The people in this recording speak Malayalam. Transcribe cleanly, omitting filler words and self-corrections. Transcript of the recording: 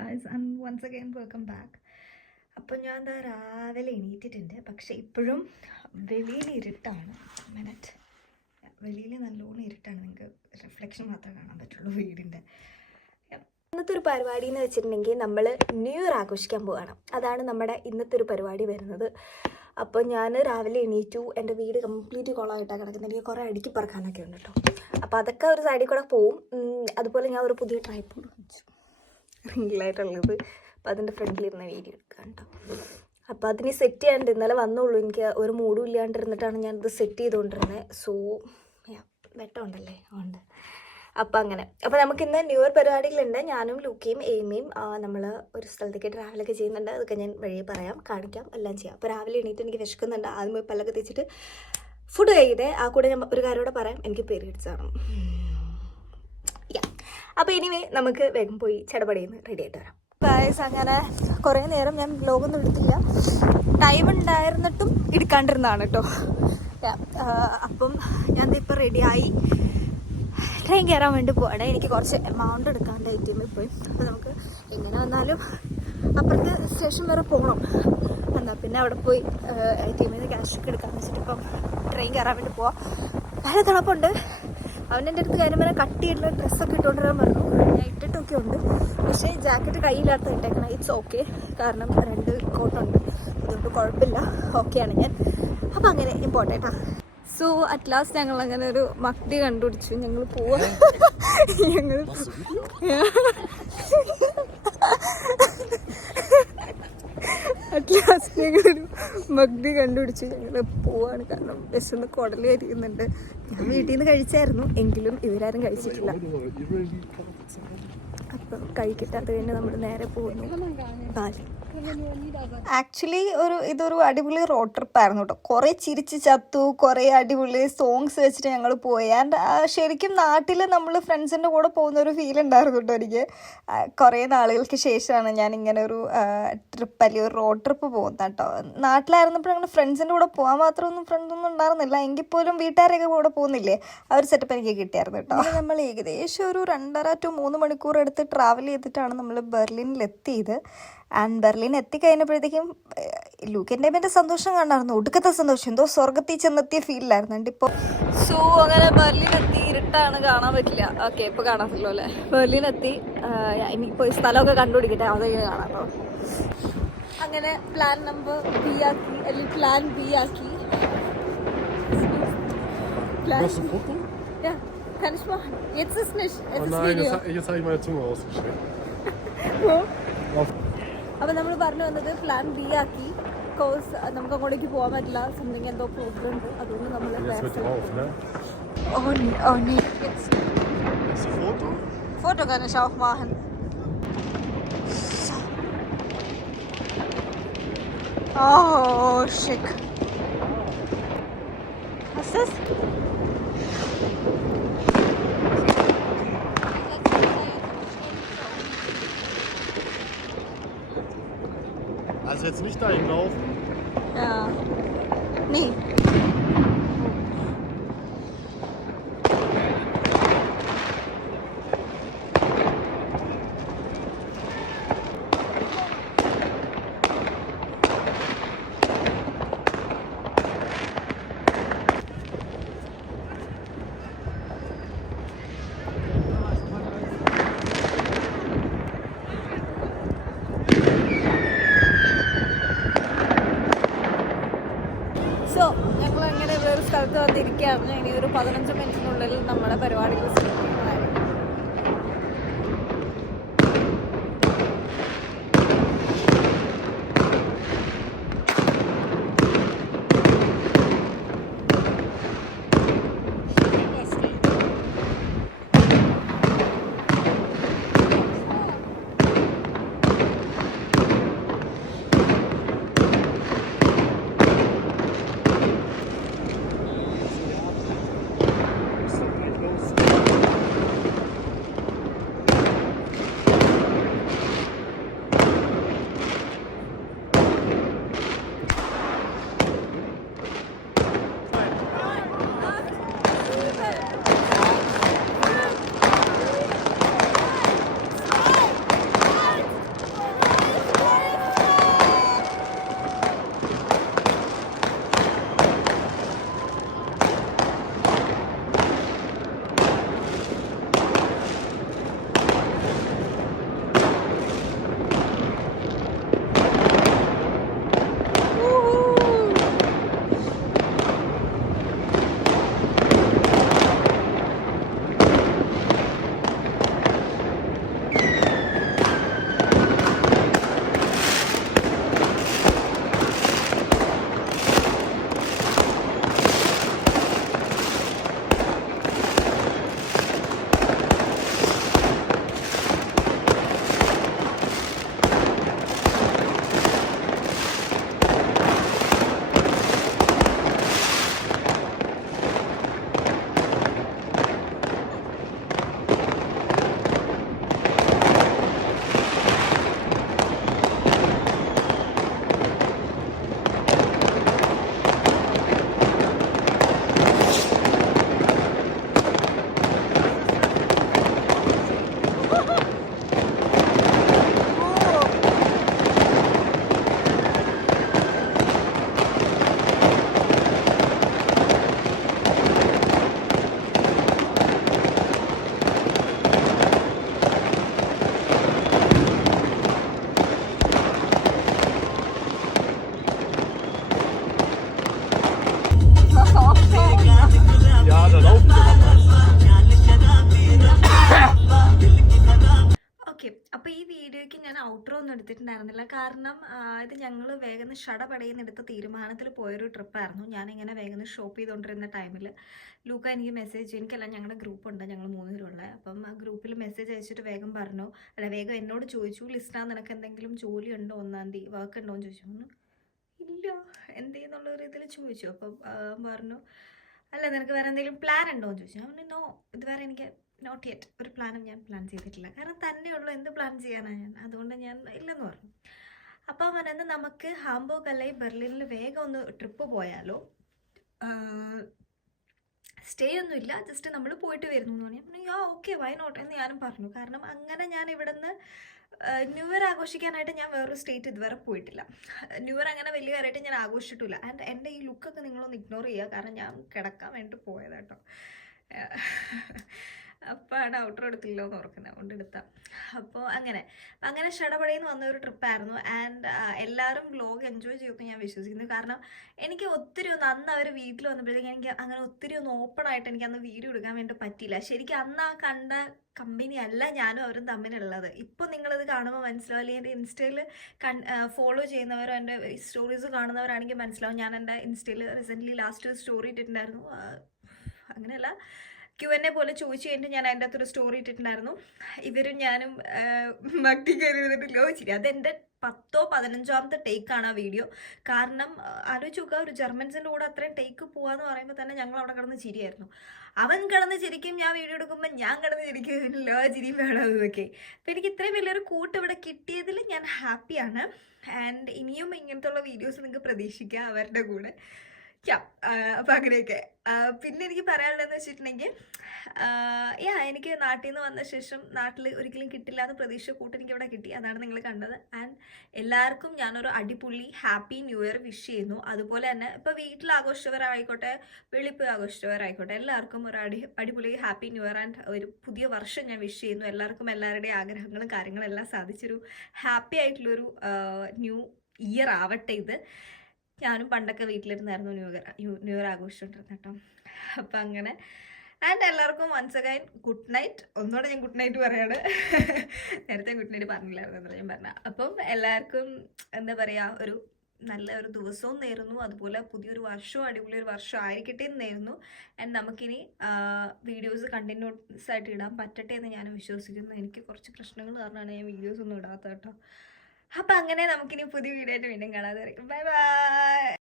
guys and once again welcome back. അപ്പോൾ ഞാൻ എന്താ രാവിലെ എണീറ്റിട്ടുണ്ട്, പക്ഷെ ഇപ്പോഴും വെളിയിൽ ഇരുട്ടാണ്. മിനിറ്റ്, വെളിയിൽ നല്ലോണം ഇരുട്ടാണ്, നിങ്ങൾക്ക് റിഫ്ലക്ഷൻ മാത്രമേ കാണാൻ പറ്റുള്ളൂ വീടിൻ്റെ. ഇന്നത്തെ ഒരു പരിപാടി എന്ന് വെച്ചിട്ടുണ്ടെങ്കിൽ നമ്മൾ ന്യൂ ഇയർ ആഘോഷിക്കാൻ പോവുകയാണ്. അതാണ് നമ്മുടെ ഇന്നത്തെ ഒരു പരിപാടി വരുന്നത്. അപ്പോൾ ഞാൻ രാവിലെ എണീറ്റു, എൻ്റെ വീട് കംപ്ലീറ്റ് കുളമായിട്ടാണ് കിടക്കുന്നത്. എനിക്ക് കുറേ അടുക്കി പറക്കാനൊക്കെ ഉണ്ട് കേട്ടോ. അപ്പോൾ അതൊക്കെ ഒരു സൈഡിൽ കൂടെ പോവും. അതുപോലെ ഞാൻ ഒരു പുതിയ ട്രൈപ്പോഡ് വെച്ചു, റിംഗിലായിട്ടുള്ളത്. അപ്പോൾ അതിൻ്റെ ഫ്രണ്ടിലിരുന്ന വീഡിയോ എടുക്കാം കേട്ടോ. അപ്പോൾ അതിന് സെറ്റ് ചെയ്യാണ്ട് ഇന്നലെ വന്നുള്ളൂ. എനിക്ക് ഒരു മൂഡും ഇല്ലാണ്ടിരുന്നിട്ടാണ് ഞാനിത് സെറ്റ് ചെയ്തുകൊണ്ടിരുന്നത്. സോ വെട്ടം ഉണ്ടല്ലേ, ഉണ്ട്. അപ്പോൾ അങ്ങനെ. അപ്പോൾ നമുക്കിന്ന് ന്യൂ ഇയർ പരിപാടികളുണ്ട്. ഞാനും ലൂക്കയും ഏമിയും നമ്മൾ ഒരു സ്ഥലത്തേക്ക് ട്രാവലൊക്കെ ചെയ്യുന്നുണ്ട്. അതൊക്കെ ഞാൻ വഴിയെ പറയാം, കാണിക്കാം, എല്ലാം ചെയ്യാം. അപ്പോൾ രാവിലെ എണീറ്റ് എനിക്ക് വിശക്കുന്നുണ്ട്. ആദ്യം പോയി പല്ലൊക്കെ തേച്ചിട്ട് ഫുഡ് കഴിക്കട്ടെ. ആ കൂടെ ഞാൻ ഒരു കാര്യം കൂടെ പറയാം, എനിക്ക് പീരിയഡ്സ് ആണ്. അപ്പോൾ എനിവേ നമുക്ക് വേഗം പോയി ചടപടിയിൽ നിന്ന് റെഡി ആയിട്ട് വരാം. ഗായ്സ്, അങ്ങനെ കുറേ നേരം ഞാൻ വ്ലോഗൊന്നും എടുത്തില്ല. ടൈം ഉണ്ടായിരുന്നിട്ടും എടുക്കാണ്ടിരുന്നതാണ് കേട്ടോ. അപ്പം ഞാൻ ഇപ്പോൾ റെഡിയായി ട്രെയിൻ കയറാൻ വേണ്ടി പോവാണ്. എനിക്ക് കുറച്ച് എമൗണ്ട് എടുക്കാണ്ട് ATM പോയി. അപ്പോൾ നമുക്ക് എങ്ങനെ വന്നാലും അപ്പുറത്തെ സ്റ്റേഷൻ വരെ പോകണം. എന്നാൽ പിന്നെ അവിടെ പോയി ATM ക്യാഷൊക്കെ എടുക്കാമെന്ന് വെച്ചിട്ട് ഇപ്പം ട്രെയിൻ കയറാൻ വേണ്ടി പോവാം. നല്ല തണുപ്പുണ്ട്. അവൻ്റെ അടുത്ത് കാര്യം വരെ കട്ടിയുള്ള ഡ്രസ്സൊക്കെ ഇട്ടുകൊണ്ടിരാൻ പറഞ്ഞു. ഞാൻ ഇട്ടിട്ടൊക്കെ ഉണ്ട്, പക്ഷേ ജാക്കറ്റ് കയ്യില്ലാത്ത ഇട്ടേക്കണം. ഇറ്റ്സ് ഓക്കെ, കാരണം 2 കോട്ടുണ്ട്, അതുകൊണ്ട് കുഴപ്പമില്ല, ഓക്കെയാണ് ഞാൻ. അപ്പം അങ്ങനെ ഇമ്പോർട്ടൻ്റാ. സോ അറ്റ് ലാസ്റ്റ് ഞങ്ങൾ അങ്ങനെ ഒരു മക്തി കണ്ടുപിടിച്ചു. ഞങ്ങൾ പോവാ, ഞങ്ങൾ അറ്റ് ലാസ്റ്റ് ഞങ്ങളൊരു മഗ്ദി കണ്ടുപിടിച്ചു. ഞങ്ങൾ പോവാണ്, കാരണം വിശന്ന് കുടല് കരിയുന്നുണ്ട്. ഞാൻ വീട്ടിൽ നിന്ന് കഴിച്ചായിരുന്നു, എങ്കിലും ഇവരാരും കഴിച്ചിട്ടില്ല. അപ്പം കഴിക്കട്ടെ, അത് കഴിഞ്ഞ് നമ്മൾ നേരെ പോകുന്നു ബാലി. ആക്ച്വലി ഇതൊരു അടിപൊളി റോഡ് ട്രിപ്പായിരുന്നു കേട്ടോ. കുറേ ചിരിച്ച് ചത്തു, കുറേ അടിപൊളി സോങ്സ് വെച്ചിട്ട് ഞങ്ങൾ പോയി. ആൻഡ് ശരിക്കും നാട്ടിൽ നമ്മൾ ഫ്രണ്ട്സിൻ്റെ കൂടെ പോകുന്ന ഒരു ഫീൽ ഉണ്ടായിരുന്നു കേട്ടോ എനിക്ക്. കുറേ നാളുകൾക്ക് ശേഷമാണ് ഞാൻ ഇങ്ങനെ ഒരു ട്രിപ്പ്, അല്ലെങ്കിൽ ഒരു റോഡ് ട്രിപ്പ് പോകുന്നത് കേട്ടോ. നാട്ടിലായിരുന്നപ്പോൾ ഞങ്ങൾ ഫ്രണ്ട്സിൻ്റെ കൂടെ പോകാൻ മാത്രമൊന്നും ഫ്രണ്ട്സൊന്നും ഉണ്ടായിരുന്നില്ല, എങ്കിൽ പോലും വീട്ടുകാരൊക്കെ കൂടെ പോകുന്നില്ലേ, ആ ഒരു സെറ്റപ്പ് എനിക്ക് കിട്ടിയായിരുന്നു കേട്ടോ. നമ്മൾ ഏകദേശം ഒരു 2.5 to 3 മണിക്കൂർ എടുത്ത് ട്രാവൽ ചെയ്തിട്ടാണ് നമ്മൾ ബെർലിനിലെത്തിയത്. ആൻഡ് ബെർലിൻ എത്തിക്കഴിഞ്ഞപ്പോഴത്തേക്കും ലൂക്കിൻ്റെ എൻ്റെ സന്തോഷം കാണാമായിരുന്നു, ഒടുക്കത്തെ സന്തോഷം, എന്തോ സ്വർഗത്തിൽ ചെന്നെത്തിയ ഫീലിലായിരുന്നു. എൻ്റെ ഇപ്പോൾ സോ അങ്ങനെ ബെർലിൻ എത്തി. ഇരുട്ടാണ്, കാണാൻ പറ്റില്ല. ഓക്കെ, ഇപ്പോൾ കാണാൻ പറ്റില്ലോ അല്ലേ. ബെർലിൻ എത്തി. എനിക്കിപ്പോൾ ഈ സ്ഥലമൊക്കെ കണ്ടുപിടിക്കട്ടെ, അതെങ്ങനെ കാണാമോ. അങ്ങനെ പ്ലാൻ നമ്പർ B ആക്കി, അല്ലെങ്കിൽ പ്ലാൻ B ആക്കി. Kann ich machen? Jetzt ist nicht. Es ist Video. Jetzt habe ich meine Zunge ausgestreckt. അപ്പോൾ നമ്മൾ പറഞ്ഞു വന്നത് പ്ലാൻ B ആക്കി. കോഴ്സ് നമുക്ക് അങ്ങോട്ടേക്ക് പോകാൻ പറ്റില്ല, സംതിങ് എന്തോ പ്രോബ്ലം ഉണ്ട്, അതുകൊണ്ട് നമ്മൾ Foto kann ich auch machen. Oh, schick. Was ist das? Also jetzt nicht dahin laufen. Ja. Nee. So ഞങ്ങൾ അങ്ങനെ ഇവിടെ ഒരു സ്ഥലത്ത് വന്നിരിക്കുകയാണ്. ഇനി ഒരു 15 മിനിറ്റിനുള്ളിൽ നമ്മുടെ പരിപാടികൾ സ്റ്റാർട്ട് ചെയ്യുന്നതായിരിക്കും. വീഡിയോയ്ക്ക് ഞാൻ ഔട്ട്രോ ഒന്നും എടുത്തിട്ടുണ്ടായിരുന്നില്ല. കാരണം ഇത് ഞങ്ങൾ വേഗം ഷടപടയെന്ന് എടുത്ത തീരുമാനത്തിൽ പോയൊരു ട്രിപ്പായിരുന്നു. ഞാനിങ്ങനെ വേഗം ഷോപ്പ് ചെയ്തുകൊണ്ടിരുന്ന ടൈമിൽ ലൂക്ക എനിക്ക് മെസ്സേജ്, എനിക്കല്ല ഞങ്ങളുടെ ഗ്രൂപ്പുണ്ട്, ഞങ്ങൾ 3 പേരുള്ള. അപ്പം ആ ഗ്രൂപ്പിൽ മെസ്സേജ് അയച്ചിട്ട് വേഗം പറഞ്ഞു, അല്ല വേഗം എന്നോട് ചോദിച്ചു, ലിസ്റ്റാ നിനക്ക് എന്തെങ്കിലും ജോലി ഉണ്ടോ, 1-ാം തീയതി വർക്ക് ഉണ്ടോ എന്ന് ചോദിച്ചു. ഇല്ല എന്തെന്നുള്ളൊരു ഇതിൽ ചോദിച്ചു. അപ്പം പറഞ്ഞു, അല്ല നിനക്ക് വേറെ എന്തെങ്കിലും പ്ലാൻ ഉണ്ടോ എന്ന് ചോദിച്ചു. ഞാൻ നോ, ഇതുവരെ എനിക്ക് നോട്ട് യെറ്റ് ഒരു പ്ലാനും ഞാൻ പ്ലാൻ ചെയ്തിട്ടില്ല. കാരണം തന്നെയുള്ളൂ, എന്ത് പ്ലാൻ ചെയ്യാനാണ് ഞാൻ, അതുകൊണ്ട് ഞാൻ ഇല്ലെന്ന് പറഞ്ഞു. അപ്പം പറയുന്നത് നമുക്ക് ഹാംബർഗ് അല്ലെങ്കിൽ ബെർലിനിൽ വേഗം ഒന്ന് ട്രിപ്പ് പോയാലോ, സ്റ്റേ ഒന്നുമില്ല, ജസ്റ്റ് നമ്മൾ പോയിട്ട് വരുന്നു എന്ന് പറഞ്ഞു. യാ ഓക്കെ വൈ നോട്ട് എന്ന് ഞാനും പറഞ്ഞു. കാരണം അങ്ങനെ ഞാൻ ഇവിടെ നിന്ന് ന്യൂ ഇയർ ആഘോഷിക്കാനായിട്ട് ഞാൻ വേറൊരു സ്റ്റേറ്റ് ഇതുവരെ പോയിട്ടില്ല. ന്യൂ ഇയർ അങ്ങനെ വലിയ കാര്യമായിട്ട് ഞാൻ ആഘോഷിച്ചിട്ടില്ല. ആൻഡ് എൻ്റെ ഈ ലുക്കൊക്കെ നിങ്ങളൊന്ന് ഇഗ്നോർ ചെയ്യുക, കാരണം ഞാൻ കിടക്കാൻ വേണ്ടിയിട്ട് പോയതാട്ടോ. അപ്പോഴാണ് ഔട്ടർ എടുത്തില്ലോ എന്ന് ഓർക്കുന്നത്, അതുകൊണ്ട് എടുത്താൽ. അപ്പോൾ അങ്ങനെ ഷടപടയിൽ നിന്ന് വന്ന ഒരു ട്രിപ്പായിരുന്നു. ആൻഡ് എല്ലാവരും വ്ലോഗ് എൻജോയ് ചെയ്യുമെന്ന് ഞാൻ വിശ്വസിക്കുന്നു. കാരണം എനിക്ക് ഒത്തിരി ഒന്ന് അന്ന് അവർ വീട്ടിൽ വന്നപ്പോഴത്തേക്കും എനിക്ക് അങ്ങനെ ഒത്തിരി ഒന്ന് ഓപ്പണായിട്ട് എനിക്ക് അന്ന് വീഡിയോ എടുക്കാൻ വേണ്ടി പറ്റിയില്ല. ശരിക്കും അന്ന് ആ കണ്ട കമ്പനി അല്ല ഞാനും അവരും തമ്മിലുള്ളത്. ഇപ്പോൾ നിങ്ങളിത് കാണുമ്പോൾ മനസ്സിലാവും, അല്ലെങ്കിൽ എൻ്റെ ഇൻസ്റ്റയിൽ ഫോളോ ചെയ്യുന്നവരോ എൻ്റെ സ്റ്റോറീസ് കാണുന്നവരാണെങ്കിൽ മനസ്സിലാവും. ഞാൻ എൻ്റെ ഇൻസ്റ്റയിൽ റീസെൻ്റ്ലി ലാസ്റ്റ് സ്റ്റോറി ഇട്ടിട്ടുണ്ടായിരുന്നു. അങ്ങനെയല്ല, Q&A പോലെ ചോദിച്ചു കഴിഞ്ഞിട്ട് ഞാൻ അതിൻ്റെ അകത്തൊരു സ്റ്റോറി ഇട്ടിട്ടുണ്ടായിരുന്നു. ഇവരും ഞാനും ഭക്തി കയറിയിരുന്നിട്ടില്ലോ ശരി. അതെൻ്റെ 10-ഓ 15-ാമത്തെ ടേക്കാണ് ആ വീഡിയോ. കാരണം ആലോചിച്ച് നോക്കുക, ഒരു ജർമ്മൻസിൻ്റെ കൂടെ അത്രയും ടേക്ക് പോവാന്ന് പറയുമ്പോൾ തന്നെ ഞങ്ങൾ അവിടെ കിടന്ന് ചിരിയായിരുന്നു. അവൻ കിടന്ന് ചിരിക്കും, ഞാൻ വീഡിയോ എടുക്കുമ്പോൾ ഞാൻ കിടന്ന് ചിരിക്കുന്നില്ല, ചിരിയും വേണം ഇതൊക്കെ. അപ്പോൾ എനിക്ക് ഇത്രയും വലിയൊരു കൂട്ട് ഇവിടെ കിട്ടിയതിൽ ഞാൻ ഹാപ്പിയാണ്. ആൻഡ് ഇനിയും ഇങ്ങനത്തെ ഉള്ള വീഡിയോസ് നിങ്ങൾക്ക് പ്രതീക്ഷിക്കുക അവരുടെ കൂടെ. അപ്പം അങ്ങനെയൊക്കെ. പിന്നെ എനിക്ക് പറയാനുള്ളതെന്ന് വെച്ചിട്ടുണ്ടെങ്കിൽ, എനിക്ക് നാട്ടിൽ നിന്ന് വന്ന ശേഷം നാട്ടിൽ ഒരിക്കലും കിട്ടില്ല എന്ന് പ്രതീക്ഷ കൂട്ട് എനിക്ക് ഇവിടെ കിട്ടി. അതാണ് നിങ്ങൾ കണ്ടത്. ആൻഡ് എല്ലാവർക്കും ഞാനൊരു അടിപൊളി ഹാപ്പി ന്യൂ ഇയർ വിഷ് ചെയ്യുന്നു. അതുപോലെ തന്നെ ഇപ്പോൾ വീട്ടിൽ ആഘോഷിച്ചവരായിക്കോട്ടെ, വെളിപ്പോയി ആഘോഷിച്ചവരായിക്കോട്ടെ, എല്ലാവർക്കും ഒരു അടിപൊളി ഹാപ്പി ന്യൂ ഇയർ ആൻഡ് ഒരു പുതിയ വർഷം ഞാൻ വിഷ് ചെയ്യുന്നു. എല്ലാവർക്കും എല്ലാവരുടെയും ആഗ്രഹങ്ങളും കാര്യങ്ങളും എല്ലാം സാധിച്ചൊരു ഹാപ്പി ആയിട്ടുള്ളൊരു ന്യൂ ഇയർ ആവട്ടെ ഇത്. ഞാനും പണ്ടൊക്കെ വീട്ടിലിരുന്നായിരുന്നു ന്യൂ ഇയർ ആഘോഷിച്ചുകൊണ്ടിരുന്നത് കേട്ടോ. അപ്പം അങ്ങനെ. ആൻഡ് എല്ലാവർക്കും വൺസ് അഗൈൻ ഗുഡ് നൈറ്റ്. ഒന്നുകൂടെ ഞാൻ ഗുഡ് നൈറ്റ് പറയാണ്. നേരത്തെ ഗുഡ് നൈറ്റ് പറഞ്ഞില്ലായിരുന്നു എന്നാണ് ഞാൻ പറഞ്ഞത്. അപ്പം എല്ലാവർക്കും എന്താ പറയുക, ഒരു നല്ല ഒരു ദിവസവും നേരുന്നു. അതുപോലെ പുതിയൊരു വർഷവും അടിപൊളി ഒരു വർഷം ആയിരിക്കട്ടെ എന്ന് നേരുന്നു. ആൻഡ് നമുക്കിനി വീഡിയോസ് കണ്ടിന്യൂസ് ആയിട്ട് ഇടാൻ പറ്റട്ടെ എന്ന് ഞാൻ വിശ്വസിക്കുന്നു. എനിക്ക് കുറച്ച് പ്രശ്നങ്ങൾ കാരണമാണ് ഞാൻ വീഡിയോസ് ഒന്നും ഇടാത്തത് കേട്ടോ. അപ്പം അങ്ങനെ നമുക്കിനി പുതിയ വീഡിയോ ആയിട്ട് വീണ്ടും കാണാതെ. Bye bye.